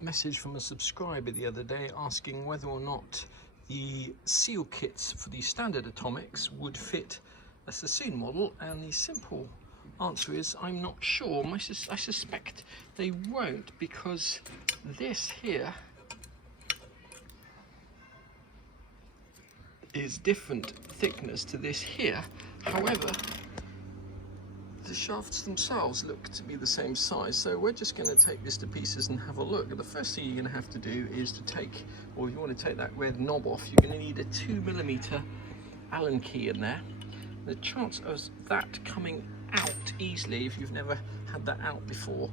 message from a subscriber the other day asking whether or not the seal kits for the standard Atomics would fit a Sassoon model, and the simple answer is I'm not sure. I suspect they won't, because this here is different thickness to this here. However, the shafts themselves look to be the same size, so we're just going to take this to pieces and have a look. The first thing you're going to have to do is to take, or if you want to take that red knob off, you're going to need a 2mm Allen key in there. The chance of that coming out easily, if you've never had that out before,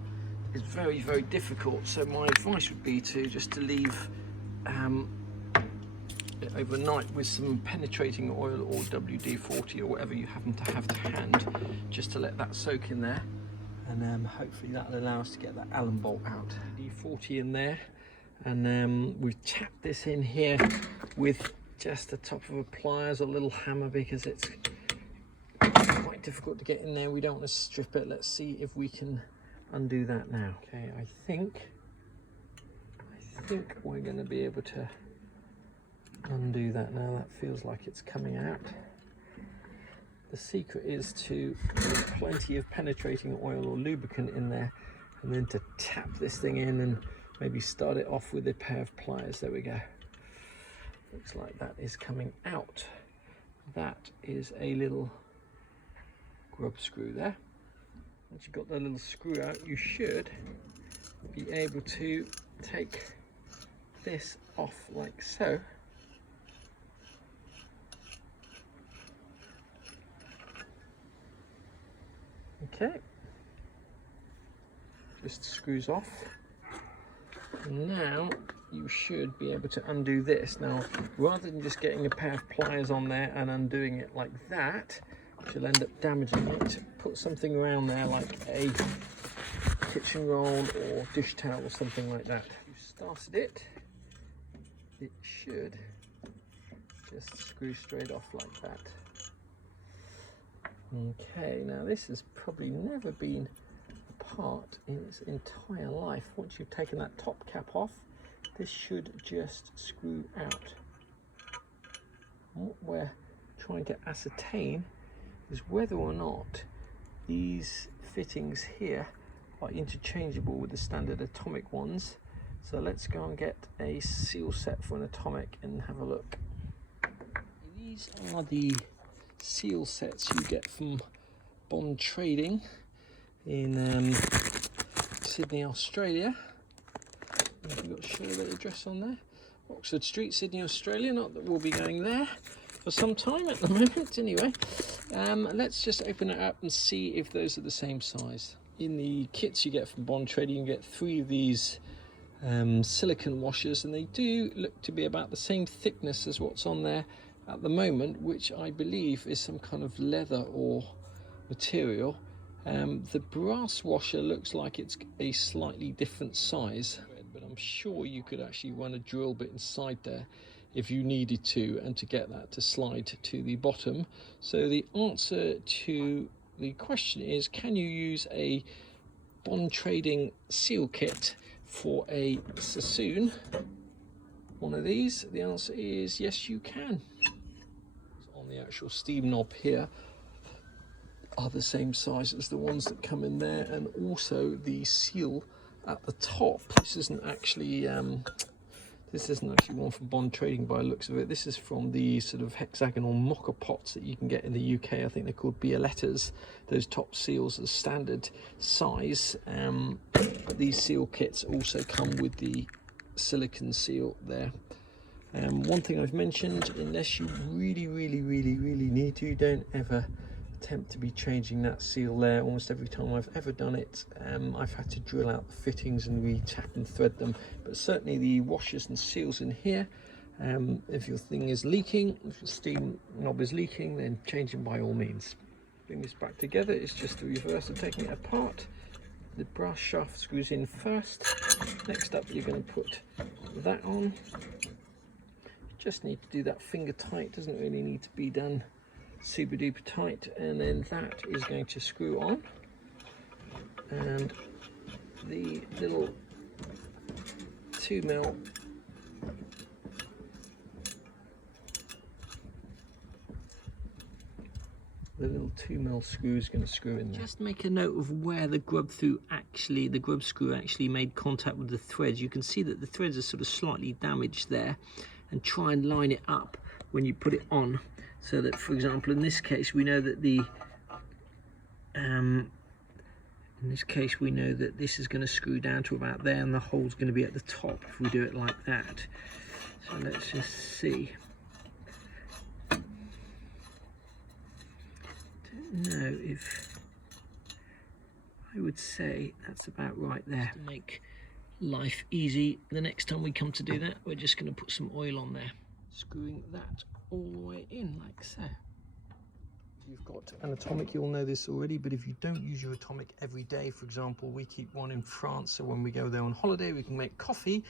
is very, very difficult. So my advice would be to leave it overnight with some penetrating oil or WD-40 or whatever you happen to have to hand, just to let that soak in there, and hopefully that'll allow us to get that Allen bolt out. WD-40 in there, and we've tapped this in here with just the top of a pliers or a little hammer, because it's quite difficult to get in there. We don't want to strip it. Let's see if we can undo that now. Okay, I think we're going to be able to undo that now. That feels like it's coming out. The secret is to put plenty of penetrating oil or lubricant in there, and then to tap this thing in and maybe start it off with a pair of pliers. There we go. Looks like that is coming out. That is a little grub screw there. Once you've got the little screw out, you should be able to take this off like so. Okay, just screws off. And now you should be able to undo this. Now, rather than just getting a pair of pliers on there and undoing it like that, which will end up damaging it, put something around there like a kitchen roll or dish towel or something like that. If you started it, it should just screw straight off like that. Okay, now this has probably never been apart in its entire life. Once you've taken that top cap off, this should just screw out. What we're trying to ascertain is whether or not these fittings here are interchangeable with the standard Atomic ones. So let's go and get a seal set for an Atomic and have a look. These are the seal sets you get from Bond Trading in Sydney, Australia. Have you got to show the address on there? Oxford Street, Sydney, Australia. Not that we'll be going there for some time at the moment. Anyway, let's just open it up and see if those are the same size. In the kits you get from Bond Trading, you get 3 of these silicone washers, and they do look to be about the same thickness as what's on there at the moment, which I believe is some kind of leather or material. The brass washer looks like it's a slightly different size, but I'm sure you could actually run a drill bit inside there if you needed to, and to get that to slide to the bottom. So the answer to the question is, can you use a Bond Trading seal kit for a Sassoon, one of these? The answer is yes, you can. On the actual steam knob here are the same size as the ones that come in there, and also the seal at the top. This isn't actually one from Bond Trading by the looks of it. This is from the sort of hexagonal mocha pots that you can get in the UK. I think they're called Biolettas. Those top seals are standard size. These seal kits also come with the silicone seal there. One thing I've mentioned, unless you really need to, don't ever attempt to be changing that seal there. Almost every time I've ever done it, I've had to drill out the fittings and re-tap and thread them. But certainly the washers and seals in here, if your thing is leaking, if your steam knob is leaking, then change them by all means. Bring this back together, it's just the reverse of taking it apart. The brass shaft screws in first. Next up, you're going to put that on. Just need to do that finger tight, doesn't really need to be done super duper tight, and then that is going to screw on, and the little 2mm. The little 2mm screw is going to screw in there. Just make a note of where the grub screw actually made contact with the threads. You can see that the threads are sort of slightly damaged there, and try and line it up when you put it on, so that, for example, in this case we know that this is going to screw down to about there, and the hole's going to be at the top if we do it like that. So let's just see. Know if I would say that's about right there. To make life easy, the next time we come to do that, we're just going to put some oil on there, screwing that all the way in like so. If you've got an atomic, you'll know this already, but if you don't use your atomic every day, for example, we keep one in France, so when we go there on holiday we can make coffee,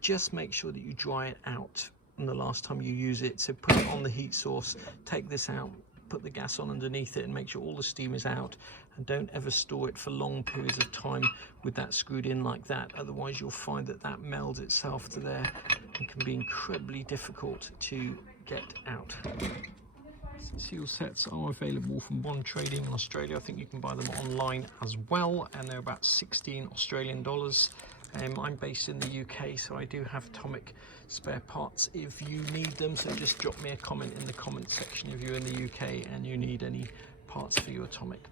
just make sure that you dry it out from the last time you use it. So put it on the heat source, take this out, put the gas on underneath it, and make sure all the steam is out, and don't ever store it for long periods of time with that screwed in like that. Otherwise you'll find that that melds itself to there and can be incredibly difficult to get out. Seal sets are available from One Trading in Australia. I think you can buy them online as well, and they're about 16 Australian dollars. I'm based in the UK, so I do have atomic spare parts if you need them, so just drop me a comment in the comment section if you're in the UK and you need any parts for your atomic.